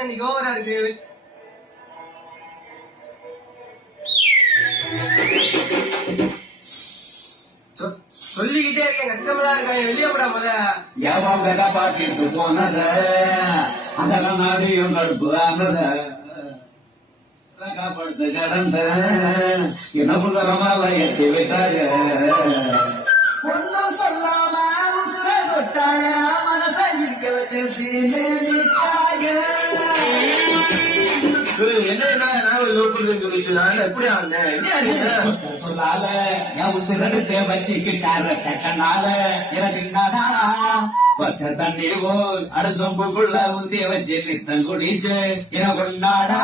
வார்த்தை இன்னைக்கு ஓவரா இருக்கு. சொல்லிக்கிட்டே இருக்கேன், கஷ்டமா இருக்கா, வெளியே விட முத. யாவும் வேலை பார்த்துட்டு போனத அந்த நாடியும் கடுப்பு ஆனத காப்படுத்து கடந்த என்ன புதரமால ஏற்றி விட்டாங்க. ஒன்னும் சொல்லாம உசுர தொட்டாய மனசை இருக்க வச்சு சீனிட்டாங்க. சொல்லால என் உசுரத்தை வச்சுக்கிட்டார கட்டனால எனக்கு பச்சை தண்ணி போல் அட சொம்புக்குள்ள ஊத்தி வச்சு நித்தம் குடிச்சு என கொண்டாடா.